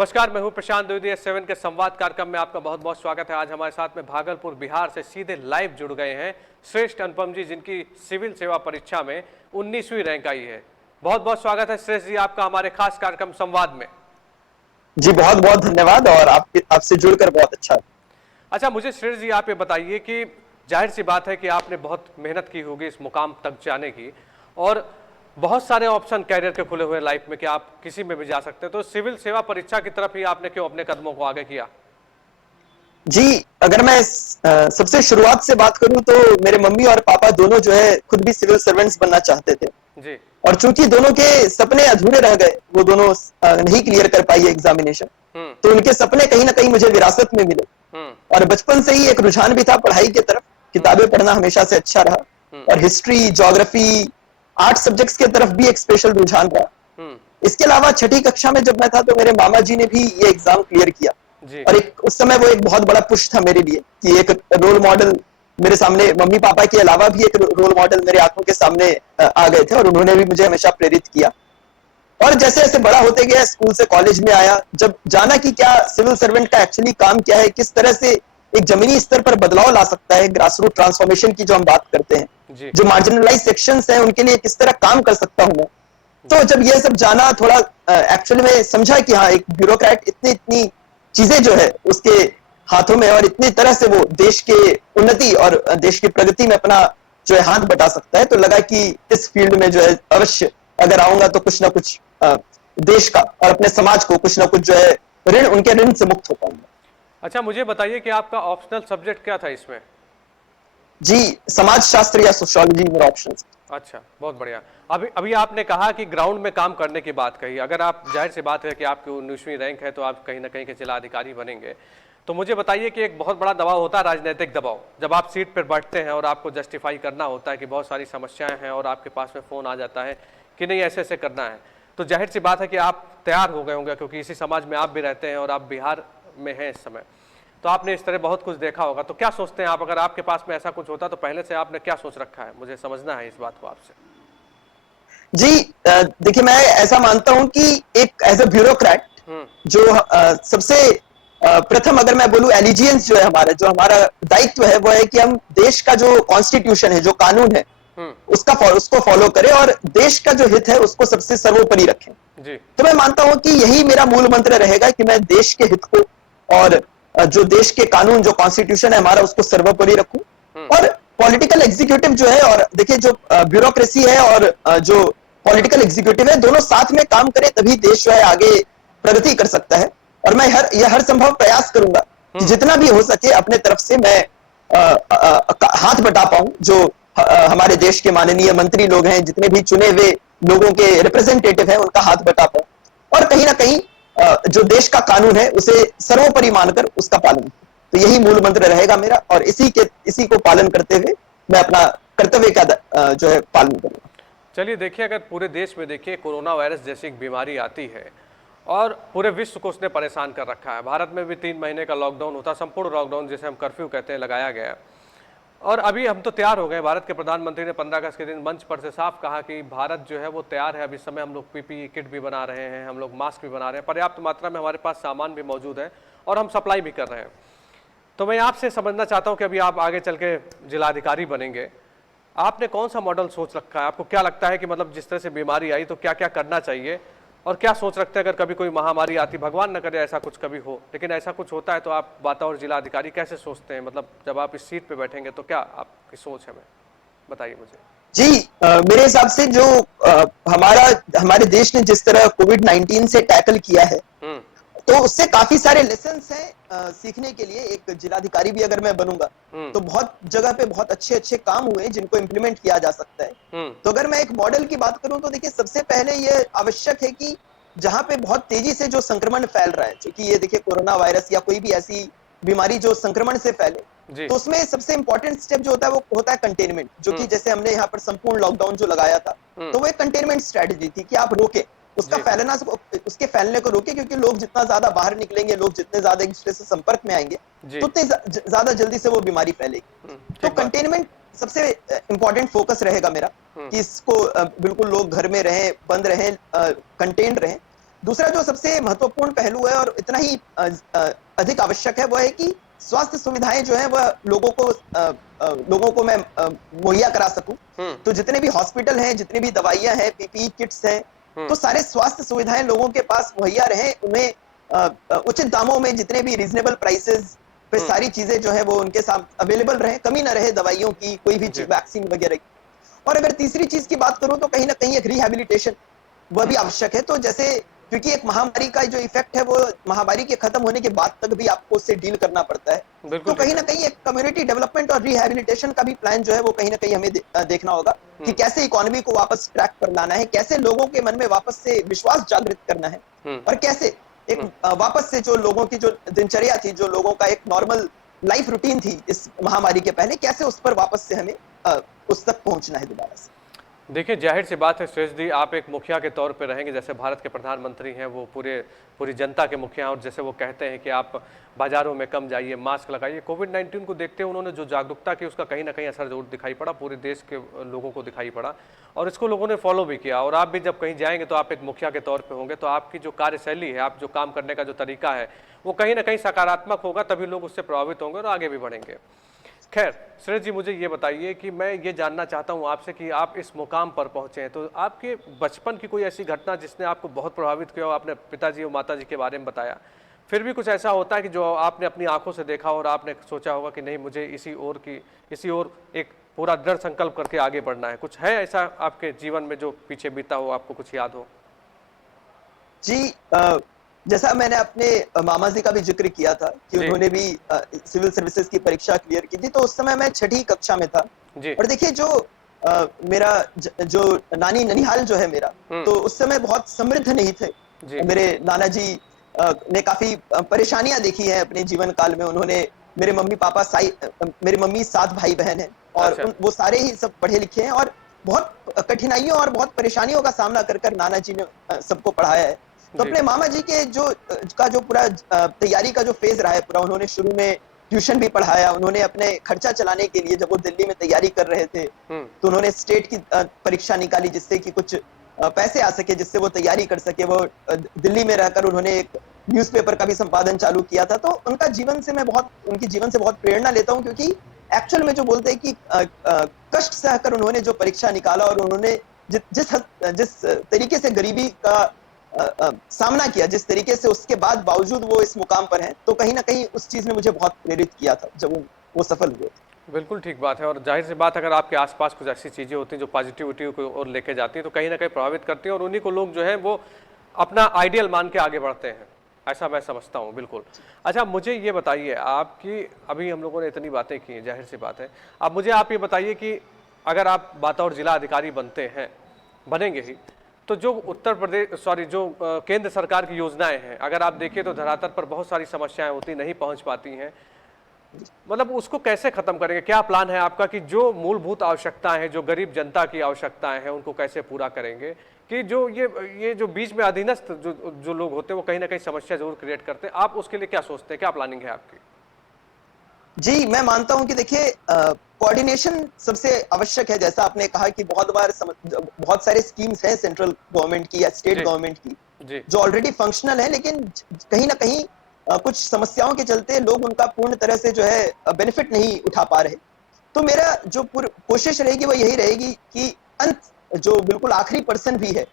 नमस्कार, मैं हूं प्रशांत द्विवेदी। S7 के संवाद कार्यक्रम में आपका बहुत बहुत स्वागत है। आज हमारे साथ में भागलपुर बिहार से सीधे लाइव जुड़ गए हैं श्रेष्ठ अनुपम जी, जिनकी सिविल सेवा परीक्षा में 19वीं रैंक आई है। बहुत बहुत स्वागत है श्रेष्ठ जी आपका हमारे खास कार्यक्रम संवाद में। जी बहुत बहुत धन्यवाद और आपसे जुड़कर बहुत अच्छा। अच्छा, मुझे श्रेष्ठ जी आप ये बताइए कि जाहिर सी बात है कि आपने बहुत मेहनत की होगी इस मुकाम तक जाने की, और बहुत सारे ऑप्शन कैरियर के खुले हुए लाइफ में कि आप किसी में भी जा सकते हैं, तो सिविल सेवा परीक्षा की तरफ ही आपने क्यों अपने कदमों को आगे किया? जी, अगर मैं सबसे शुरुआत से बात करूं तो मेरे मम्मी और पापा दोनों जो है खुद भी सिविल सर्वेंट्स बनना चाहते थे जी। और चूंकि दोनों के सपने अधूरे रह गए, वो दोनों नहीं क्लियर कर पाई एग्जामिनेशन, तो उनके सपने कहीं ना कहीं मुझे विरासत में मिले। और बचपन से ही एक रुझान भी था पढ़ाई की तरफ, किताबें पढ़ना हमेशा से अच्छा रहा और हिस्ट्री, ज्योग्राफी, आर्ट सब्जेक्ट्स की तरफ भी एक स्पेशल रुझान रहा। इसके अलावा छठी कक्षा में जब मैं था तो मेरे मामा जी ने भी ये एग्जाम क्लियर किया और एक उस समय वो एक बहुत बड़ा पुश था मेरे लिए कि एक रोल मॉडल मेरे सामने, मम्मी पापा के अलावा भी एक रोल मॉडल मेरे आंखों के सामने आ गए थे और उन्होंने भी मुझे हमेशा प्रेरित किया। और जैसे जैसे बड़ा होते गया, स्कूल से कॉलेज में आया, जब जाना कि क्या सिविल सर्वेंट का एक्चुअली काम क्या है, किस तरह से एक जमीनी स्तर पर बदलाव ला सकता है, ग्रास रूट ट्रांसफॉर्मेशन की जो हम बात करते हैं, जो मार्जिनलाइज सेक्शंस हैं उनके लिए किस तरह काम कर सकता हूं मैं, तो जब ये सब जाना, थोड़ा एक्चुअली में समझा कि हाँ, एक ब्यूरोक्रेट इतनी इतनी चीजें जो है उसके हाथों में और इतनी तरह से वो देश के उन्नति और देश की प्रगति में अपना जो है हाथ बटा सकता है, तो लगा कि इस फील्ड में जो है अवश्य अगर आऊंगा तो कुछ ना कुछ देश का और अपने समाज को कुछ ना कुछ जो है उनके ऋण से मुक्त हो पाऊंगा। अच्छा, मुझे बताइए कि आपका ऑप्शनल सब्जेक्ट क्या था इसमें? जी, समाज शास्त्र या सोशियोलॉजी मेरा ऑप्शन। अच्छा, बहुत बढ़िया। अभी आपने कहा कि ग्राउंड में काम करने की बात कही। अगर आप, जाहिर सी बात है कि आपकी 19वीं रैंक है तो आप कहीं ना कहीं के जिला अधिकारी बनेंगे, तो मुझे बताइए कि एक बहुत बड़ा दबाव होता है, राजनीतिक दबाव, जब आप सीट पर बैठते हैं और आपको जस्टिफाई करना होता है कि बहुत सारी समस्याएं हैं और आपके पास में फ़ोन आ जाता है कि नहीं ऐसे ऐसे करना है, तो जाहिर सी बात है कि आप तैयार हो गए होंगे, क्योंकि इसी समाज में आप भी रहते हैं और आप बिहार में हैं इस समय, तो आपने इस तरह बहुत कुछ देखा होगा। तो क्या सोचते हैं आप, अगर आपके पास में ऐसा कुछ होता तो पहले से आपने क्या सोच रखा है? मुझे समझना है इस बात को आपसे। जी, देखिए, मैं ऐसा मानता हूं कि एक एज अ ब्यूरोक्रेट जो सबसे प्रथम अगर मैं बोलूं एलिजियंस जो है हमारा, जो हमारा दायित्व है वो है कि हम देश का जो कॉन्स्टिट्यूशन है, जो कानून है, उसको फॉलो करें और देश का जो हित है उसको सबसे सर्वोपरि रखें। तो मैं मानता हूं कि यही मेरा मूल मंत्र रहेगा कि मैं देश के हित को और जो देश के कानून, जो कॉन्स्टिट्यूशन है हमारा, उसको सर्वोपरि रखूं। और पॉलिटिकल एग्जीक्यूटिव जो है, और देखिए जो ब्यूरोक्रेसी है और जो पॉलिटिकल एग्जीक्यूटिव है, दोनों साथ में काम करें तभी देश जो है आगे प्रगति कर सकता है। और मैं हर संभव प्रयास करूंगा कि जितना भी हो सके अपने तरफ से मैं हाथ बटा पाऊं, जो हमारे देश के माननीय मंत्री लोग हैं, जितने भी चुने हुए लोगों के रिप्रेजेंटेटिव हैं, उनका हाथ बटा पाऊं और कहीं ना कहीं जो देश का कानून है उसे सर्वोपरि मानकर उसका पालन। तो यही मूल मंत्र रहेगा मेरा और इसी को पालन करते हुए मैं अपना कर्तव्य का जो है पालन करूंगा। चलिए देखिए, अगर पूरे देश में देखिए कोरोना वायरस जैसी एक बीमारी आती है और पूरे विश्व को उसने परेशान कर रखा है, भारत में भी 3 महीने का लॉकडाउन होता, संपूर्ण लॉकडाउन जिसे हम कर्फ्यू कहते हैं, लगाया गया। और अभी हम तो तैयार हो गए। भारत के प्रधानमंत्री ने 15 अगस्त के दिन मंच पर से साफ कहा कि भारत जो है वो तैयार है। अभी इस समय हम लोग पीपीई किट भी बना रहे हैं, हम लोग मास्क भी बना रहे हैं, पर्याप्त मात्रा में हमारे पास सामान भी मौजूद है और हम सप्लाई भी कर रहे हैं। तो मैं आपसे समझना चाहता हूं कि अभी आप आगे चल के जिलाधिकारी बनेंगे, आपने कौन सा मॉडल सोच रखा है? आपको क्या लगता है कि मतलब जिस तरह से बीमारी आई तो क्या क्या करना चाहिए, और क्या सोच रखते हैं अगर कभी कोई महामारी आती, भगवान न करे ऐसा कुछ कभी हो, लेकिन ऐसा कुछ होता है तो आप बतौर जिलाधिकारी कैसे सोचते हैं? मतलब जब आप इस सीट पे बैठेंगे तो क्या आपकी सोच है, मैं बताइए मुझे। जी, मेरे हिसाब से जो हमारे देश ने जिस तरह कोविड-19 से टैकल किया है, तो उससे काफी सारे लेसन्स हैं सीखने के लिए। एक जिलाधिकारी भी अगर मैं बनूंगा तो बहुत जगह पे बहुत अच्छे अच्छे काम हुए जिनको इम्प्लीमेंट किया जा सकता है। तो अगर मैं एक मॉडल की बात करूं तो देखिए, सबसे पहले ये आवश्यक है कि जहां पे बहुत तेजी से जो संक्रमण फैल रहा है, क्योंकि ये देखिए कोरोना वायरस या कोई भी ऐसी बीमारी जो संक्रमण से फैले, तो उसमें सबसे इंपॉर्टेंट स्टेप जो होता है वो होता है कंटेनमेंट, जो कि जैसे हमने यहाँ पर संपूर्ण लॉकडाउन जो लगाया था, तो वो एक कंटेनमेंट स्ट्रेटेजी थी कि आप रोके उसका फैलना, उसके फैलने को रोके, क्योंकि लोग जितना ज्यादा बाहर निकलेंगे, लोग जितने ज्यादा एक दूसरे से संपर्क में आएंगे, तो उतने ज्यादा जल्दी से वो बीमारी फैलेगी। तो कंटेनमेंट सबसे इंपॉर्टेंट फोकस रहेगा मेरा कि इसको बिल्कुल लोग घर में रहें, बंद रहें, कंटेन रहें। दूसरा जो सबसे महत्वपूर्ण पहलू है और इतना ही अधिक आवश्यक है, वो है कि स्वास्थ्य सुविधाएं जो है वह लोगों को मैं मुहैया करा सकूं। तो जितने भी हॉस्पिटल हैं, जितनी भी दवाइयां हैं, पीपीई किट्स हैं, तो सारे स्वास्थ्य सुविधाएं लोगों के पास मुहैया रहे, उन्हें उचित दामों में, जितने भी रीजनेबल प्राइसेस पे सारी चीजें जो है वो उनके साथ अवेलेबल रहे, कमी ना रहे दवाइयों की, कोई भी वैक्सीन वगैरह की। और अगर तीसरी चीज की बात करूं तो कहीं ना कहीं एक रिहैबिलिटेशन वह भी आवश्यक है। तो जैसे, क्योंकि एक महामारी का जो इफेक्ट है वो महामारी के खत्म होने के बाद तक भी आपको उससे डील करना पड़ता है। तो कहीं ना कहीं एक कम्युनिटी डेवलपमेंट और रिहैबिलिटेशन का भी प्लान जो है वो कहीं ना कहीं हमें देखना होगा कि कैसे इकोनॉमी को वापस ट्रैक पर लाना है, कैसे लोगों के मन में वापस से विश्वास जागृत करना है, और कैसे एक वापस से जो लोगों की जो दिनचर्या थी, जो लोगों का एक नॉर्मल लाइफ रूटीन थी इस महामारी के पहले, कैसे उस पर वापस से हमें उस तक पहुंचना है दोबारा से। देखिए, जाहिर सी बात है सुरेश जी, आप एक मुखिया के तौर पे रहेंगे, जैसे भारत के प्रधानमंत्री हैं, वो पूरी जनता के मुखिया हैं, और जैसे वो कहते हैं कि आप बाजारों में कम जाइए, मास्क लगाइए। कोविड-19 को देखते हुए उन्होंने जो जागरूकता की, उसका कहीं ना कहीं असर जरूर दिखाई पड़ा, पूरे देश के लोगों को दिखाई पड़ा, और इसको लोगों ने फॉलो भी किया। और आप भी जब कहीं जाएंगे तो आप एक मुखिया के तौर पर होंगे, तो आपकी जो कार्यशैली है, आप जो काम करने का जो तरीका है, वो कहीं ना कहीं सकारात्मक होगा, तभी लोग उससे प्रभावित होंगे और आगे भी बढ़ेंगे। खैर सुरेश जी, मुझे ये बताइए कि मैं ये जानना चाहता हूँ आपसे कि आप इस मुकाम पर पहुँचे हैं, तो आपके बचपन की कोई ऐसी घटना जिसने आपको बहुत प्रभावित किया हो? आपने पिताजी और माताजी के बारे में बताया, फिर भी कुछ ऐसा होता है कि जो आपने अपनी आंखों से देखा और आपने सोचा होगा कि नहीं, मुझे इसी ओर एक पूरा दृढ़ संकल्प करके आगे बढ़ना है? कुछ है ऐसा आपके जीवन में जो पीछे बीता हो, आपको कुछ याद हो? जी, जैसा मैंने अपने मामा जी का भी जिक्र किया था कि उन्होंने भी सिविल सर्विसेज की परीक्षा क्लियर की थी, तो उस समय मैं 6ठी कक्षा में था। और देखिए, जो मेरा जो नानी ननिहाल जो है मेरा, तो उस समय बहुत समृद्ध नहीं थे। मेरे नाना जी ने काफी परेशानियां देखी है अपने जीवन काल में। उन्होंने, मेरे मम्मी 7 भाई बहन हैं, और वो सारे ही सब पढ़े लिखे हैं, और बहुत कठिनाइयों और बहुत परेशानियों का सामना कर नाना जी ने सबको पढ़ाया है। तो अपने मामा जी के जो पूरा तैयारी का जो फेज रहा है पूरा, उन्होंने शुरू में ट्यूशन भी पढ़ाया। उन्होंने अपने खर्चा चलाने के लिए, जब वो दिल्ली में तैयारी कर रहे थे, तो उन्होंने स्टेट की परीक्षा निकाली, जिससे कि कुछ पैसे आ सके, जिससे वो तैयारी कर सके। वो दिल्ली में रहकर उन्होंने एक न्यूज़पेपर का भी संपादन चालू किया था। तो उनकी जीवन से बहुत प्रेरणा लेता हूँ, क्योंकि एक्चुअल में जो बोलते हैं कि कष्ट सहकर उन्होंने जो परीक्षा निकाला, और उन्होंने जिस तरीके से गरीबी का सामना किया, जिस तरीके से, उसके बाद बावजूद वो इस मुकाम पर हैं, तो कहीं ना कहीं उस चीज ने मुझे बहुत प्रेरित किया था जब वो सफल हुए थे। बिल्कुल ठीक बात है, और जाहिर सी बात, अगर आपके आसपास कुछ ऐसी चीज़ें होती हैं जो पॉजिटिविटी को और लेके जाती हैं, तो कहीं ना कहीं प्रभावित करती हैं, और उन्हीं को लोग जो है वो अपना आइडियल मान के आगे बढ़ते हैं, ऐसा मैं समझता हूँ। बिल्कुल। अच्छा, मुझे ये बताइए, आपकी अभी हम लोगों ने इतनी बातें की हैं, जाहिर सी बात है, अब मुझे आप ये बताइए कि अगर आप बतौर जिला अधिकारी बनेंगे ही, तो जो जो केंद्र सरकार की योजनाएं हैं, अगर आप देखिए तो धरातल पर बहुत सारी समस्याएं होती, नहीं पहुंच पाती हैं, मतलब उसको कैसे खत्म करेंगे? क्या प्लान है आपका कि जो मूलभूत आवश्यकताएं हैं, जो गरीब जनता की आवश्यकताएं हैं, उनको कैसे पूरा करेंगे? कि जो ये जो बीच में अधीनस्थ जो लोग होते हैं, वो कहीं ना कहीं समस्या जरूर क्रिएट करते हैं। आप उसके लिए क्या सोचते हैं, क्या प्लानिंग है आपकी? जी, मैं मानता हूं कि देखिए, कोऑर्डिनेशन सबसे आवश्यक है। जैसा आपने कहा कि बहुत सारे स्कीम्स हैं सेंट्रल गवर्नमेंट की या स्टेट गवर्नमेंट की, जो ऑलरेडी फंक्शनल है, लेकिन कहीं ना कहीं कुछ समस्याओं के चलते लोग उनका पूर्ण तरह से जो है बेनिफिट नहीं उठा पा रहे। तो मेरा जो कोशिश रहेगी वो यही रहेगी कि अंत, जो बिल्कुल आखिरी पर्सन भी है,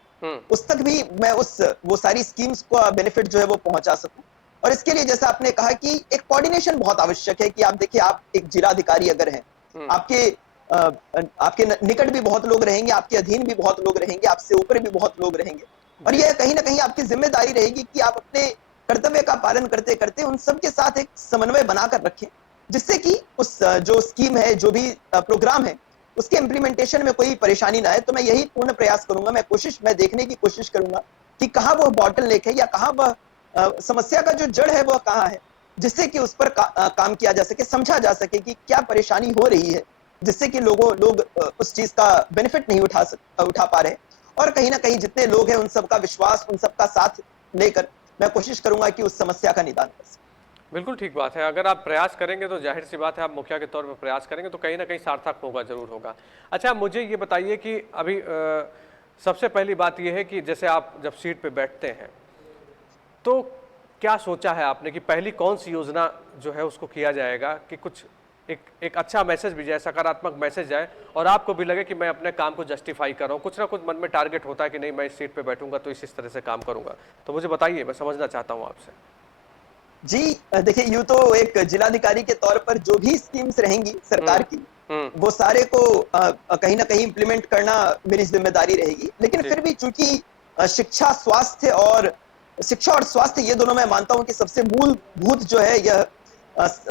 उस तक भी मैं वो सारी स्कीम्स को बेनिफिट जो है वो पहुंचा सकूं। और इसके लिए, जैसा आपने कहा कि एक कोऑर्डिनेशन बहुत आवश्यक है, कि आप देखिए, आप एक जिला अधिकारी अगर हैं, आपके निकट भी बहुत लोग रहेंगे, आपके अधीन भी बहुत लोग रहेंगे, आपसे ऊपर भी बहुत लोग रहेंगे, और यह कहीं ना कहीं आपकी जिम्मेदारी रहेगी कि आप अपने कर्तव्य का पालन करते करते उन सबके साथ एक समन्वय बनाकर रखें, जिससे कि उस जो स्कीम है, जो भी प्रोग्राम है, उसके इम्प्लीमेंटेशन में कोई परेशानी ना आए। तो मैं यही पूर्ण प्रयास करूंगा, मैं देखने की कोशिश करूंगा कि कहाँ वह बॉटलनेक है, या कहाँ वह समस्या का जो जड़ है वह कहाँ है, जिससे कि उस पर काम किया जा सके, समझा जा सके कि क्या परेशानी हो रही है, जिससे कि लोग उस चीज का बेनिफिट नहीं उठा पा रहे। और कहीं ना कहीं जितने लोग हैं, उन सबका विश्वास, उन सबका साथ लेकर मैं कोशिश करूंगा कि उस समस्या का निदान कर सकें। बिल्कुल ठीक बात है, अगर आप प्रयास करेंगे तो जाहिर सी बात है, आप मुखिया के तौर पर प्रयास करेंगे तो कहीं ना कहीं सार्थक होगा, जरूर होगा। अच्छा, मुझे ये बताइए कि अभी सबसे पहली बात यह है कि जैसे आप जब सीट पे बैठते हैं, तो क्या सोचा है आपने कि पहली कौन सी योजना जो है उसको किया जाएगा कि कुछ एक अच्छा मैसेज भी जाए, सकारात्मक मैसेज जाए और आपको भी लगे कि मैं अपने काम को जस्टिफाई कर रहा हूँ। कुछ ना कुछ मन में टारगेट होता है कि नहीं, मैं इस सीट पे बैठूंगा तो इस तरह से काम करूंगा। तो मुझे बताइए, मैं समझना चाहता हूँ आपसे। जी देखिए, यूं तो एक जिलाधिकारी के तौर पर जो भी स्कीम्स रहेंगी सरकार की, वो सारे को कहीं ना कहीं इम्प्लीमेंट करना मेरी जिम्मेदारी रहेगी। लेकिन जी। फिर भी चूंकि शिक्षा और स्वास्थ्य ये दोनों मैं मानता हूं कि सबसे मूलभूत जो है यह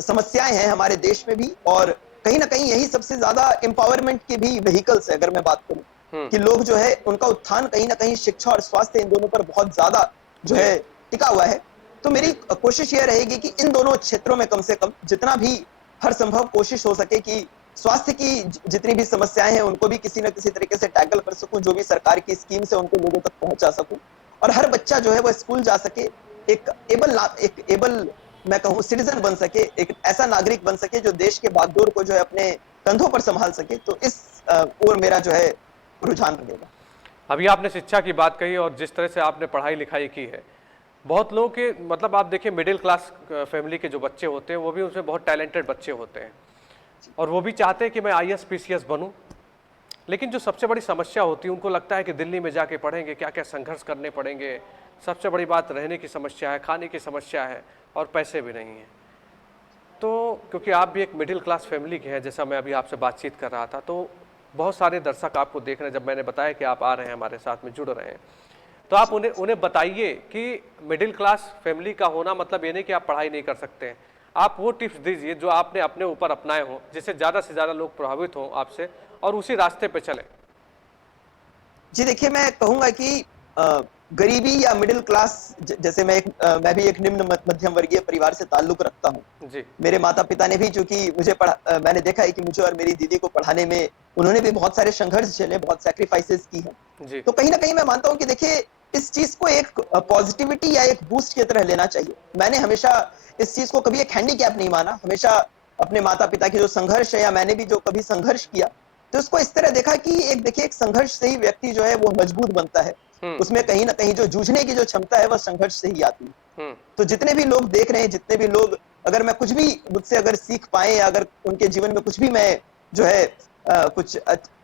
समस्याएं हैं हमारे देश में भी, और कहीं ना कहीं यही सबसे ज्यादा एम्पावरमेंट के भी व्हीकल्स है। अगर मैं बात करूं कि लोग जो है उनका उत्थान कहीं ना कहीं शिक्षा और स्वास्थ्य इन दोनों पर बहुत ज्यादा जो जी। है टिका हुआ है। तो मेरी जी। कोशिश यह रहेगी कि इन दोनों क्षेत्रों में कम से कम जितना भी हर संभव कोशिश हो सके कि स्वास्थ्य की जितनी भी समस्याएं हैं उनको भी किसी न किसी तरीके से टैकल कर सकूं, जो भी सरकार की स्कीम है उनको लोगों तक पहुंचा सकूं, और हर बच्चा जो है वो स्कूल जा सके, एक एबल मैं कहूं सिटीजन बन सके, एक ऐसा नागरिक बन सके जो देश के बागडोर को जो है अपने कंधों पर संभाल सके। तो इस ओर मेरा जो है रुझान रहेगा। अभी आपने शिक्षा की बात कही और जिस तरह से आपने पढ़ाई लिखाई की है, बहुत लोगों के मतलब आप देखिए मिडिल क्लास फैमिली के जो बच्चे होते हैं वो भी उसमें बहुत टैलेंटेड बच्चे होते हैं और वो भी चाहते हैं कि मैं आईएएस पीसीएस बनूं। लेकिन जो सबसे बड़ी समस्या होती है, उनको लगता है कि दिल्ली में जाके पढ़ेंगे, क्या क्या संघर्ष करने पड़ेंगे। सबसे बड़ी बात रहने की समस्या है, खाने की समस्या है और पैसे भी नहीं हैं। तो क्योंकि आप भी एक मिडिल क्लास फैमिली के हैं, जैसा मैं अभी आपसे बातचीत कर रहा था, तो बहुत सारे दर्शक आपको देख रहे हैं। जब मैंने बताया कि आप आ रहे हैं हमारे साथ में जुड़ रहे हैं, तो आप उन्हें बताइए कि मिडिल क्लास फैमिली का होना मतलब ये नहीं कि आप पढ़ाई नहीं कर सकते हैं। आप वो टिप्स दीजिए जो आपने अपने ऊपर अपनाए हों, जिससे ज़्यादा से ज़्यादा लोग प्रभावित हों आपसे और उसी रास्ते पे चलें। जी देखिए, मैं कहूंगा कि गरीबी या मिडिल क्लास, जैसे मैं भी एक निम्न मध्यम वर्गीय परिवार से ताल्लुक रखता हूं। जी। मेरे माता पिता ने भी, चूंकि मैंने देखा है कि मुझे और मेरी दीदी को पढ़ाने में उन्होंने भी बहुत सारे संघर्ष झेले, बहुत सैक्रिफाइसेस की हैं। जी। तो कहीं ना कहीं मैं मानता हूं कि देखिए इस चीज को एक पॉजिटिविटी या एक बूस्ट की तरह लेना चाहिए। मैंने हमेशा इस चीज को कभी एक हैंडीकैप नहीं माना। हमेशा अपने माता पिता की जो संघर्ष है, या मैंने भी जो कभी संघर्ष किया, तो उसको इस तरह देखा कि एक संघर्ष से ही व्यक्ति जो है वो मजबूत बनता है। उसमें कहीं ना कहीं जो जूझने की जो क्षमता है वह संघर्ष से ही आती है। तो जितने भी लोग देख रहे हैं, जितने भी लोग, अगर मैं कुछ भी मुझसे अगर सीख पाए, या अगर उनके जीवन में कुछ भी मैं जो है कुछ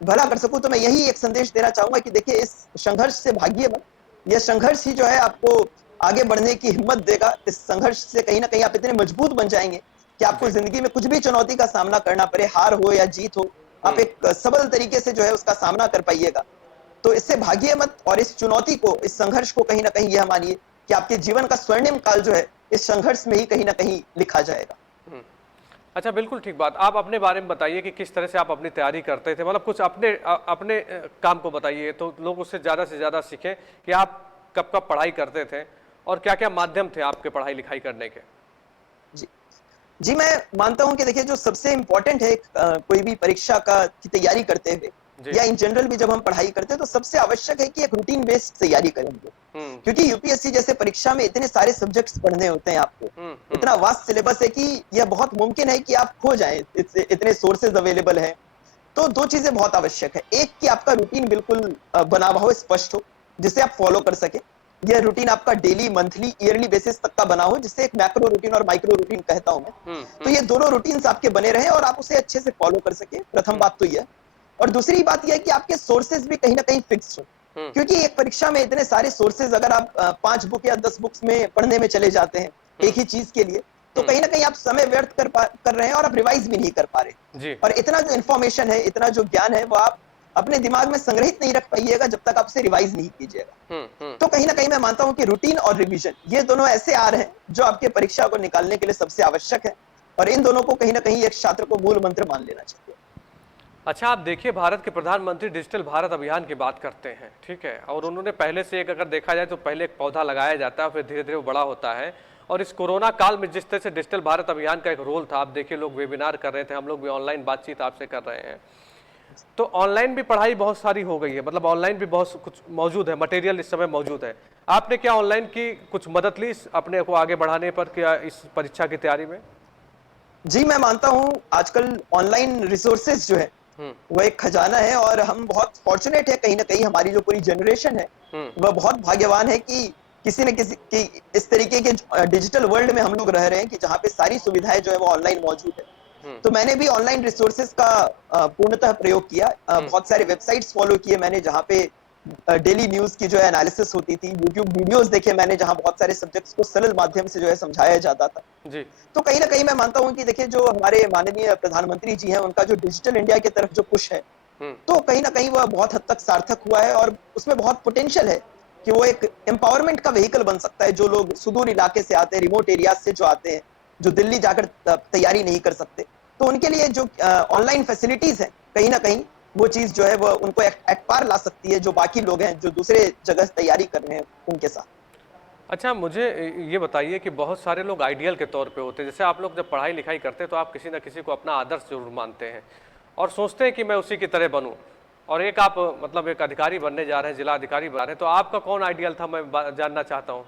भला कर सकूं, तो मैं यही एक संदेश देना चाहूंगा कि देखिए इस संघर्ष से भागिए मत। यह संघर्ष ही जो है आपको आगे बढ़ने की हिम्मत देगा। इस संघर्ष से कहीं ना कहीं आप इतने मजबूत बन जाएंगे कि आपको जिंदगी में कुछ भी चुनौती का सामना करना पड़े, हार हो या जीत हो, आप एक सबल तरीके से जो है उसका सामना कर पाइएगा। तो इससे भागिए मत, और इस चुनौती को, इस संघर्ष को कहीं ना कहीं यह मानिए कि आपके जीवन का स्वर्णिम काल जो है इस संघर्ष में ही कहीं ना कहीं लिखा जाएगा। अच्छा, बिल्कुल ठीक बात। आप अपने बारे में बताइए कि किस तरह से आप अपनी तैयारी करते थे, मतलब कुछ अपने काम को बताइए तो लोग उससे से ज़्यादा सीखें कि आप कब कब पढ़ाई करते थे और क्या क्या माध्यम थे आपके पढ़ाई लिखाई करने के। जी जी, मैं मानता हूं कि देखिए जो सबसे इंपॉर्टेंट है कोई भी परीक्षा की तैयारी करते हुए, या इन जनरल भी जब हम पढ़ाई करते हैं, तो सबसे आवश्यक है कि एक रूटीन बेस्ड तैयारी करेंगे। क्योंकि यूपीएससी जैसे परीक्षा में इतने सारे सब्जेक्ट्स पढ़ने होते हैं आपको, इतना वास्ट सिलेबस है कि यह बहुत मुमकिन है कि आप खो जाएं, इतने सोर्सेज अवेलेबल हैं। तो दो चीजें बहुत आवश्यक है। एक कि आपका रूटीन बिल्कुल बना हुआ हो, स्पष्ट हो, जिसे आप फॉलो कर सके। यह रूटीन आपका डेली, मंथली, ईयरली बेसिस तक का बना हो, जिससे एक मैक्रो रूटीन और माइक्रो रूटीन कहता हूं मैं। तो ये दोनों रूटीन्स आपके बने रहे और आप उसे अच्छे से फॉलो कर सके, प्रथम बात तो यह। और दूसरी बात यह है कि आपके सोर्सेज भी कहीं ना कहीं फिक्स हो। क्योंकि एक परीक्षा में इतने सारे सोर्सेज, अगर आप 5 बुक या 10 बुक्स में पढ़ने में चले जाते हैं एक ही चीज के लिए, तो कहीं ना कहीं आप समय व्यर्थ कर रहे हैं और आप रिवाइज भी नहीं कर पा रहे। और इतना जो इन्फॉर्मेशन है, इतना जो ज्ञान है, वो आप अपने दिमाग में संग्रहित नहीं रख पाइएगा जब तक आप उसे रिवाइज नहीं कीजिएगा। तो कहीं ना कहीं मैं मानता हूं कि रूटीन और रिवीजन, ये दोनों ऐसे आर हैं जो आपके परीक्षा को निकालने के लिए सबसे आवश्यक है, और इन दोनों को कहीं ना कहीं एक छात्र को मूल मंत्र मान लेना चाहिए। अच्छा, आप देखिए भारत के प्रधानमंत्री डिजिटल भारत अभियान की बात करते हैं, ठीक है, और उन्होंने पहले से एक, अगर देखा जाए तो पहले एक पौधा लगाया जाता है, फिर धीरे धीरे वो बड़ा होता है। और इस कोरोना काल में जिस तरह से डिजिटल भारत अभियान का एक रोल था, आप देखिए लोग वेबिनार कर रहे थे, हम लोग भी ऑनलाइन बातचीत आपसे कर रहे हैं। तो ऑनलाइन भी पढ़ाई बहुत सारी हो गई है, मतलब ऑनलाइन भी बहुत कुछ मौजूद है, मटेरियल इस समय मौजूद है। आपने क्या ऑनलाइन की कुछ मदद ली अपने को आगे बढ़ाने पर, क्या इस परीक्षा की तैयारी में? जी, मैं मानता हूं आजकल ऑनलाइन रिसोर्सेज जो है वो एक खजाना है, और हम बहुत फॉर्चुनेट है, कहीं ना कहीं हमारी जो पूरी जनरेशन है वह बहुत भाग्यवान है कि किसी न किसी की इस तरीके के डिजिटल वर्ल्ड में हम लोग रह रहे हैं कि जहाँ पे सारी सुविधाएं जो है वो ऑनलाइन मौजूद है। तो मैंने भी ऑनलाइन रिसोर्सेज का पूर्णतः प्रयोग किया। बहुत सारे वेबसाइट्स फॉलो किए मैंने जहाँ पे डेली न्यूज की जो है एनालिसिस होती थी। यूट्यूब वीडियोस देखे मैंने जहाँ बहुत सारे सब्जेक्ट्स को सरल माध्यम से जो है समझाया जाता था। जी। तो कहीं ना कहीं मैं मानता हूँ कि देखिए जो हमारे माननीय प्रधानमंत्री जी हैं उनका जो डिजिटल इंडिया की तरफ जो पुश है, तो कहीं ना कहीं वह बहुत हद तक सार्थक हुआ है और उसमें बहुत पोटेंशियल है कि वो एक एम्पावरमेंट का व्हीकल बन सकता है। जो लोग सुदूर इलाके से आते हैं, रिमोट एरिया से जो आते हैं, जो दिल्ली जाकर तैयारी नहीं कर सकते, तो उनके लिए जो ऑनलाइन फैसिलिटीज है, कहीं ना कहीं वो चीज जो है वो उनको एट पार ला सकती है जो बाकी लोग हैं जो दूसरे जगह तैयारी कर रहे हैं उनके साथ। अच्छा, मुझे ये बताइए कि बहुत सारे लोग आइडियल के तौर पे होते हैं। जैसे आप लोग जब पढ़ाई लिखाई करते हैं तो आप किसी न किसी को अपना आदर्श जरूर मानते हैं और सोचते हैं कि मैं उसी की तरह बनूं। और एक आप मतलब एक अधिकारी बनने जा रहे हैं, जिला अधिकारी बना रहे हैं, तो आपका कौन आइडियल था, मैं जानना चाहता हूँ।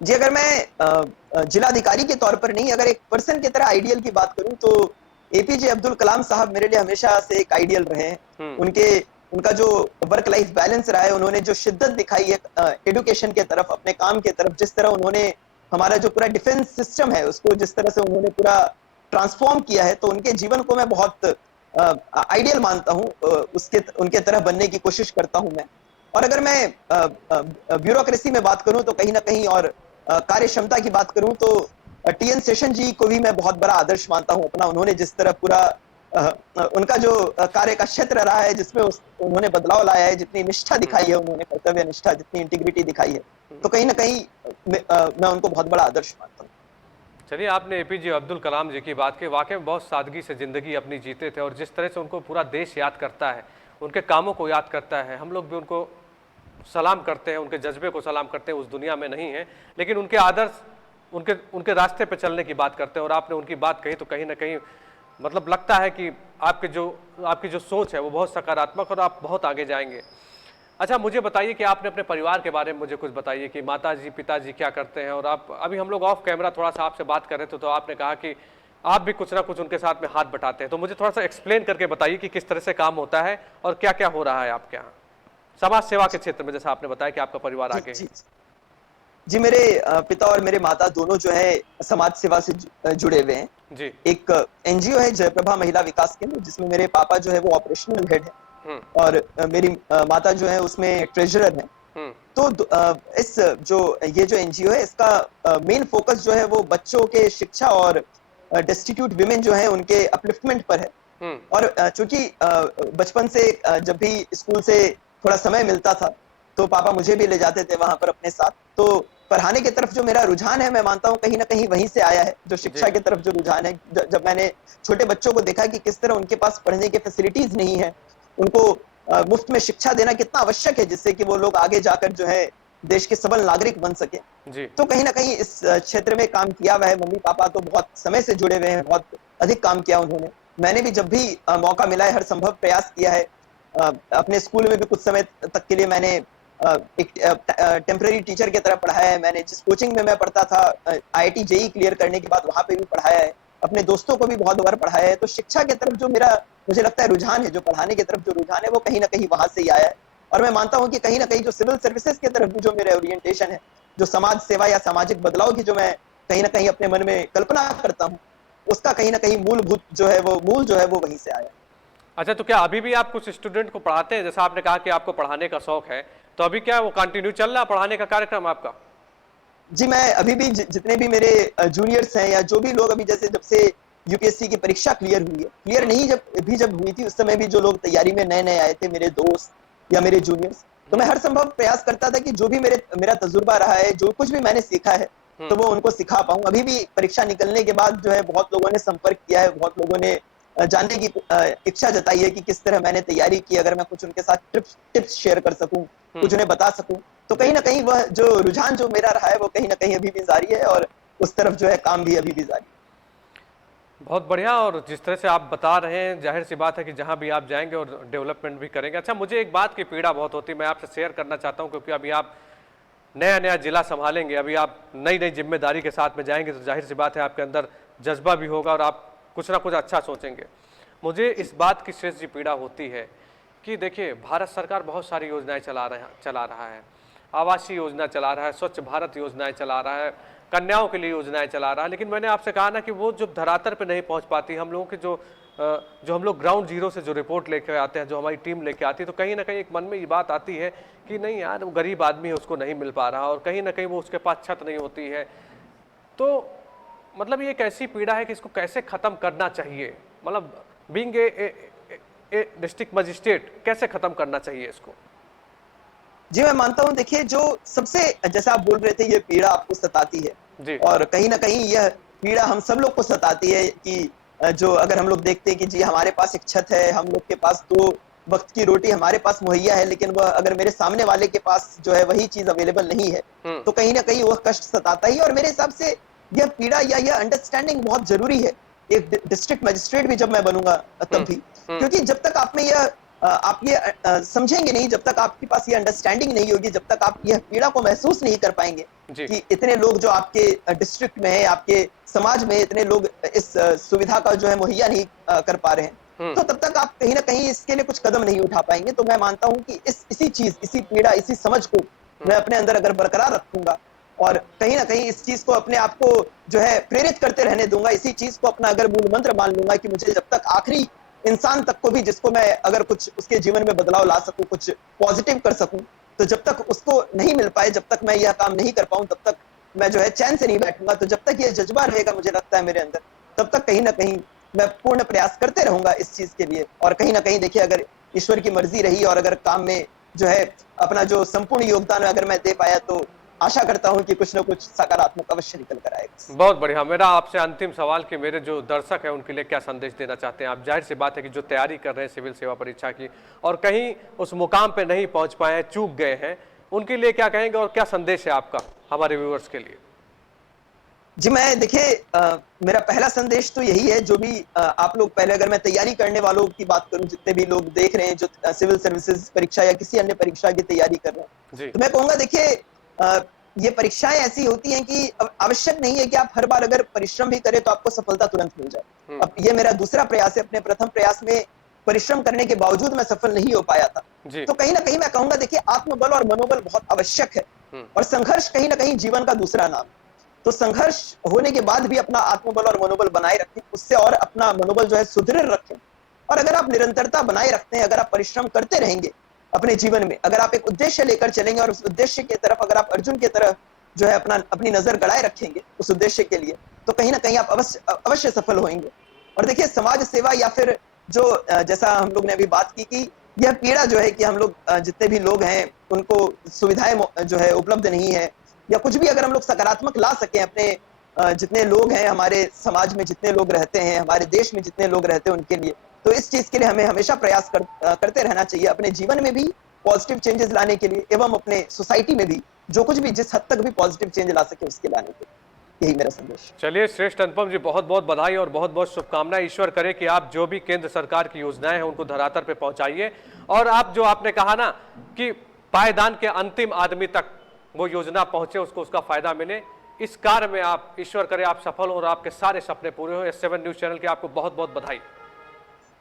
जी, अगर मैं जिलाधिकारी के तौर पर नहीं, अगर एक पर्सन की तरह आइडियल की बात करूं तो एपीजे अब्दुल कलाम साहब मेरे लिए हमेशा से एक आइडियल रहे हैं। उनके उनका जो वर्क लाइफ बैलेंस रहा है, उन्होंने जो शिद्दत दिखाई है एडुकेशन के तरफ, अपने काम के तरफ, जिस तरह उन्होंने हमारा जो पूरा डिफेंस सिस्टम है उसको जिस तरह से उन्होंने पूरा ट्रांसफॉर्म किया है, तो उनके जीवन को मैं बहुत आइडियल मानता हूँ। उसके उनके तरह बनने की कोशिश करता हूँ मैं। और अगर मैं ब्यूरोक्रेसी में बात करूं तो कहीं ना कहीं और कार्य क्षमता की बात करूं तो टीएन शेषन जी को भी मैं बहुत बड़ा आदर्श मानता हूं अपना। उन्होंने जिस तरह पूरा उनका जो कार्य का क्षेत्र रहा है जिसमें उन्होंने बदलाव लाया है, जितनी निष्ठा दिखाई है उन्होंने, कर्तव्य निष्ठा, जितनी इंटीग्रिटी दिखाई है, तो कहीं ना कहीं मैं उनको बहुत बड़ा आदर्श मानता हूँ। चलिए, आपने एपीजे अब्दुल कलाम जी की बात की। वाकई में बहुत सादगी से ज़िंदगी अपनी जीते थे और जिस तरह से उनको पूरा देश याद करता है, उनके कामों को याद करता है, हम लोग भी उनको सलाम करते हैं, उनके जज्बे को सलाम करते हैं। उस दुनिया में नहीं है, लेकिन उनके आदर्श, उनके उनके रास्ते पे चलने की बात करते हैं। और आपने उनकी बात कही तो कहीं ना कहीं मतलब लगता है कि आपकी जो सोच है वो बहुत सकारात्मक और आप बहुत आगे जाएंगे। अच्छा, मुझे बताइए कि आपने अपने परिवार के बारे में मुझे कुछ बताइए कि माताजी पिताजी क्या करते हैं। और आप अभी, हम लोग ऑफ कैमरा थोड़ा सा आपसे बात कर रहे थे तो आपने कहा कि आप भी कुछ ना कुछ उनके साथ में हाथ बटाते हैं, तो मुझे थोड़ा सा एक्सप्लेन करके बताइए कि किस तरह से काम होता है और क्या क्या हो रहा है आपके यहाँ समाज सेवा के क्षेत्र में, जैसा आपने बताया कि आपका परिवार जी आगे है। जी जी, मेरे पिता और मेरे माता दोनों जो है समाज सेवा से जुड़े हुए हैं। जी। एक एनजीओ है जयप्रभा महिला विकास केंद्र, जिसमें मेरे पापा जो है वो ऑपरेशनल हेड है हम्म। और मेरी माता जो है उसमें ट्रेजरर है। हम्म। तो इस जो ये जो एनजीओ है इसका मेन फोकस जो है वो बच्चों के शिक्षा और डेस्टिट्यूट विमेन जो है उनके अपलिफ्टमेंट पर है। हम्म। और चूंकि बचपन से जब भी स्कूल से थोड़ा समय मिलता था तो पापा मुझे भी ले जाते थे वहां पर अपने साथ। तो पढ़ाने की तरफ जो मेरा रुझान है, मैं मानता हूँ कहीं ना कहीं वहीं से आया है। जो जी। शिक्षा की तरफ जो रुझान है, जब मैंने छोटे बच्चों को देखा कि किस तरह उनके पास पढ़ने की फैसिलिटीज नहीं है, उनको मुफ्त में शिक्षा देना कितना आवश्यक है जिससे कि वो लोग आगे जाकर जो है देश के सबल नागरिक बन सके, जी। तो कहीं ना कहीं इस क्षेत्र में काम किया हुआ है। मम्मी पापा तो बहुत समय से जुड़े हुए हैं, बहुत अधिक काम किया उन्होंने। मैंने भी जब भी मौका मिला है हर संभव प्रयास किया है। अपने स्कूल में भी कुछ समय तक के लिए मैंने एक टेम्पररी टीचर की तरह पढ़ाया है। मैंने जिस कोचिंग में मैं पढ़ता था, आईआईटी जेईई क्लियर करने के बाद वहां पे भी पढ़ाया है। अपने दोस्तों को भी बहुत बार पढ़ाया है। तो शिक्षा की तरफ जो मेरा, मुझे लगता है रुझान है, जो पढ़ाने की तरफ जो रुझान है, वो कहीं ना कहीं वहां से ही आया है। और मैं मानता हूं कि कहीं ना कहीं जो सिविल सर्विसेज की तरफ भी जो मेरा ओरिएंटेशन है, जो समाज सेवा या सामाजिक बदलाव की जो मैं कहीं ना कहीं अपने मन में कल्पना करता हूँ, उसका कहीं ना कहीं मूलभूत जो है वो मूल जो है वो वहीं से आया। अच्छा, तो क्या अभी भी आप कुछ स्टूडेंट को पढ़ाते हैं? जैसा आपने कहा कि आपको पढ़ाने का शौक है, तो अभी क्या वो कंटिन्यू चल रहा है पढ़ाने का कार्यक्रम आपका? जी, मैं अभी भी जितने भी मेरे जूनियर्स हैं या जो भी लोग अभी, जैसे जब से यूपीएससी की परीक्षा क्लियर हुई है, क्लियर नहीं जब हुई थी उस समय भी जो लोग तैयारी में नए नए आए थे, मेरे दोस्त या मेरे जूनियर्स, तो मैं हर संभव प्रयास करता था कि जो भी मेरा तजुर्बा रहा है, जो कुछ भी मैंने सीखा है, तो वो उनको सिखा पाऊं। अभी भी परीक्षा निकलने के बाद जो है बहुत लोगों ने संपर्क किया है, बहुत लोगों ने जानने की इच्छा जताई है कि किस तरह मैंने तैयारी की। अगर मैं कुछ उनके साथ टिप्स शेयर कर सकूं, कुछ उन्हें बता सकूं, तो कहीं ना कहीं वह जो रुझान जो मेरा रहा है वो कहीं ना कहीं अभी भी जारी है और उस तरफ जो है काम भी अभी भी जारी है। बहुत बढ़िया। और जिस तरह से आप बता रहे हैं, जाहिर सी बात है कि जहां भी आप जाएंगे और डेवलपमेंट भी करेंगे। अच्छा, मुझे एक बात की पीड़ा बहुत होती है, मैं आपसे शेयर करना चाहता हूं, क्योंकि अभी आप नया नया जिला संभालेंगे, अभी आप नई नई जिम्मेदारी के साथ में जाएंगे, तो जाहिर सी बात है आपके अंदर जज्बा भी होगा और आप कुछ ना कुछ अच्छा सोचेंगे। मुझे इस बात की शेष जी पीड़ा होती है कि देखिए, भारत सरकार बहुत सारी योजनाएं चला रहा है। आवासीय योजना चला रहा है, स्वच्छ भारत योजनाएं चला रहा है, कन्याओं के लिए योजनाएं चला रहा है, लेकिन मैंने आपसे कहा ना कि वो जो धरातल पे नहीं पहुंच पाती, हम लोगों के जो हम लोग ग्राउंड जीरो से जो रिपोर्ट लेकर आते हैं, जो हमारी टीम लेके आती है, तो कहीं ना कहीं एक मन में ये बात आती है कि नहीं यार, वो गरीब आदमी है, उसको नहीं मिल पा रहा, और कहीं ना कहीं वो उसके पास छत नहीं होती है। तो मतलब ये एक ऐसी पीड़ा है कि इसको कैसे खत्म करना चाहिए, मतलब बीइंग ए डिस्ट्रिक्ट मजिस्ट्रेट कैसे खत्म करना चाहिए इसको? जी मैं मानता हूं, देखिए जो सबसे, जैसा आप बोल रहे थे, ये पीड़ा आपको सताती है जी। और कहीं ना कहीं यह पीड़ा हम सब लोग को सताती है कि जो अगर हम लोग देखते हैं कि जी हमारे पास एक छत है, हम लोग के पास 2 वक्त की रोटी हमारे पास मुहैया है, लेकिन वह अगर मेरे सामने वाले के पास जो है वही चीज अवेलेबल नहीं है, तो कहीं ना कहीं वह कष्ट सताता ही। और मेरे हिसाब से यह पीड़ा या यह अंडरस्टैंडिंग बहुत जरूरी है एक डिस्ट्रिक्ट मजिस्ट्रेट भी जब मैं बनूंगा तब भी, क्योंकि जब तक आप में यह आप ये समझेंगे नहीं, जब तक आपके पास ये अंडरस्टैंडिंग नहीं होगी, जब तक आप यह पीड़ा को महसूस नहीं कर पाएंगे कि इतने लोग जो आपके डिस्ट्रिक्ट में है, आपके समाज में इतने लोग इस सुविधा का जो है मुहैया नहीं कर पा रहे हैं, तो तब तक आप कहीं ना कहीं इसके लिए कुछ कदम नहीं उठा पाएंगे। तो मैं मानता हूं कि इसी पीड़ा, इसी समझ को मैं अपने अंदर अगर बरकरार रखूंगा और कहीं ना कहीं इस चीज को अपने आप को जो है प्रेरित करते रहने दूंगा, इसी चीज को अपना अगर मूल मंत्र मान लूंगा कि मुझे जब तक आखिरी इंसान तक को भी जिसको मैं अगर कुछ उसके जीवन में बदलाव ला सकूं, कुछ पॉजिटिव कर सकूं, तो जब तक उसको नहीं मिल पाए, जब तक मैं यह काम नहीं कर पाऊं, तब तक मैं जो है चैन से नहीं बैठूंगा। तो जब तक ये जज्बा रहेगा, मुझे लगता है मेरे अंदर, तब तक कहीं ना कहीं मैं पूर्ण प्रयास करते रहूंगा इस चीज के लिए। और कहीं ना कहीं देखिए, अगर ईश्वर की मर्जी रही और अगर काम में जो है अपना जो संपूर्ण योगदान अगर मैं दे पाया, तो आशा करता हूं कि कुछ ना कुछ सकारात्मक अवश्य निकल कर आएगा। बहुत बढ़िया। मेरा आपसे अंतिम सवाल कि मेरे जो दर्शक हैं उनके लिए क्या संदेश देना चाहते हैं आप? जाहिर सी बात है कि जो तैयारी कर रहे हैं सिविल सेवा परीक्षा की और कहीं उस मुकाम पे नहीं पहुंच पाए हैं, चूक गए हैं, उनके लिए क्या कहेंगे और क्या संदेश है आपका हमारे व्यूअर्स के लिए? जी मैं देखिए, मेरा पहला संदेश तो यही है, जो भी आप लोग पहले, अगर मैं तैयारी करने वालों की बात करूं, जितने भी लोग देख रहे हैं जो सिविल सर्विसेज परीक्षा या किसी अन्य परीक्षा की तैयारी कर रहे हैं, तो मैं कहूंगा देखिए, ये परीक्षाएं ऐसी होती हैं कि आवश्यक नहीं है कि आप हर बार अगर परिश्रम भी करें तो आपको सफलता तुरंत मिल जाए। अब ये मेरा दूसरा प्रयास है, अपने प्रथम प्रयास में परिश्रम करने के बावजूद मैं सफल नहीं हो पाया था, तो कहीं ना कहीं मैं कहूंगा देखिए, आत्मबल और मनोबल बहुत आवश्यक है और संघर्ष कहीं ना कहीं जीवन का दूसरा नाम। तो संघर्ष होने के बाद भी अपना आत्मबल और मनोबल बनाए रखें, उससे और अपना मनोबल जो है सुदृढ़ रखें। और अगर आप निरंतरता बनाए रखते हैं, अगर आप परिश्रम करते रहेंगे अपने जीवन में, अगर आप एक उद्देश्य लेकर चलेंगे और उस उद्देश्य की तरफ अगर आप अर्जुन की तरह जो है अपनी नजर गड़ाए रखेंगे उस उद्देश्य के लिए, तो कहीं ना कहीं आप अवश्य सफल होंगे। और देखिए, समाज सेवा या फिर जो जैसा हम लोग ने अभी बात की कि यह पीड़ा जो है कि हम लोग जितने भी लोग हैं उनको सुविधाएं जो है उपलब्ध नहीं है, या कुछ भी अगर हम लोग सकारात्मक ला सकें अपने जितने लोग हैं हमारे समाज में, जितने लोग रहते हैं हमारे देश में, जितने लोग रहते हैं उनके लिए, तो इस चीज के लिए हमें हमेशा प्रयास करते रहना चाहिए, अपने जीवन में भी पॉजिटिव चेंजेस लाने के लिए एवं अपने सोसाइटी में भी जो कुछ भी जिस हद तक भी पॉजिटिव चेंज ला सके उसके लाने के लिए। यही मेरा संदेश। चलिए श्रेष्ठ अनुपम जी, बहुत बहुत बधाई और बहुत बहुत शुभकामनाएं। ईश्वर करे कि आप जो भी केंद्र सरकार की योजनाएं हैं उनको धरातल पे पहुंचाइए, और आप जो आपने कहा ना कि पायदान के अंतिम आदमी तक वो योजना पहुंचे, उसको उसका फायदा मिले, इस कार्य में आप ईश्वर करे आप सफल हो और आपके सारे सपने पूरे हो। S7 न्यूज चैनल की आपको बहुत बहुत बधाई।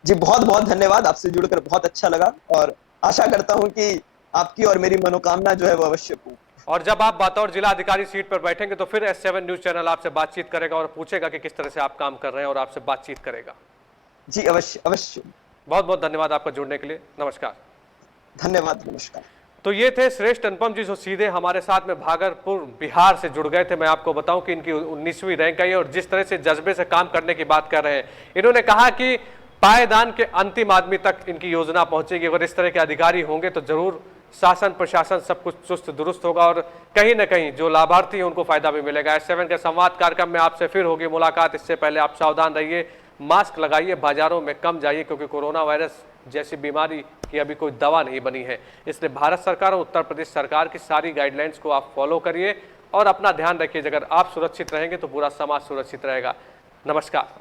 जी बहुत बहुत धन्यवाद, आपसे जुड़कर बहुत अच्छा लगा और आशा करता हूं कि आपकी और मेरी मनोकामना जो है वो अवश्य पूरी। और जब आप बतौर जिला अधिकारी सीट पर बैठेंगे तो फिर S7 न्यूज चैनल आपसे बातचीत करेगा और पूछेगा कि किस तरह से आप काम कर रहे हैं और आपसे बातचीत करेगा। जी अवश्य अवश्य। बहुत बहुत धन्यवाद आपका जुड़ने के लिए। नमस्कार। धन्यवाद, नमस्कार। तो ये थे श्रेष्ठ अनुपम जी, जो सीधे हमारे साथ में भागलपुर बिहार से जुड़ गए थे। मैं आपको बताऊं कि इनकी 19वीं रैंक आई और जिस तरह से जज्बे से काम करने की बात कर रहे हैं, इन्होंने कहा कि पायदान के अंतिम आदमी तक इनकी योजना पहुंचेगी। अगर इस तरह के अधिकारी होंगे तो जरूर शासन प्रशासन सब कुछ चुस्त दुरुस्त होगा और कहीं ना कहीं जो लाभार्थी हैं उनको फायदा भी मिलेगा। S7 के संवाद कार्यक्रम में आपसे फिर होगी मुलाकात। इससे पहले आप सावधान रहिए, मास्क लगाइए, बाजारों में कम जाइए, क्योंकि कोरोना वायरस जैसी बीमारी की अभी कोई दवा नहीं बनी है। इसलिए भारत सरकार और उत्तर प्रदेश सरकार की सारी गाइडलाइंस को आप फॉलो करिए और अपना ध्यान रखिए। अगर आप सुरक्षित रहेंगे तो पूरा समाज सुरक्षित रहेगा। नमस्कार।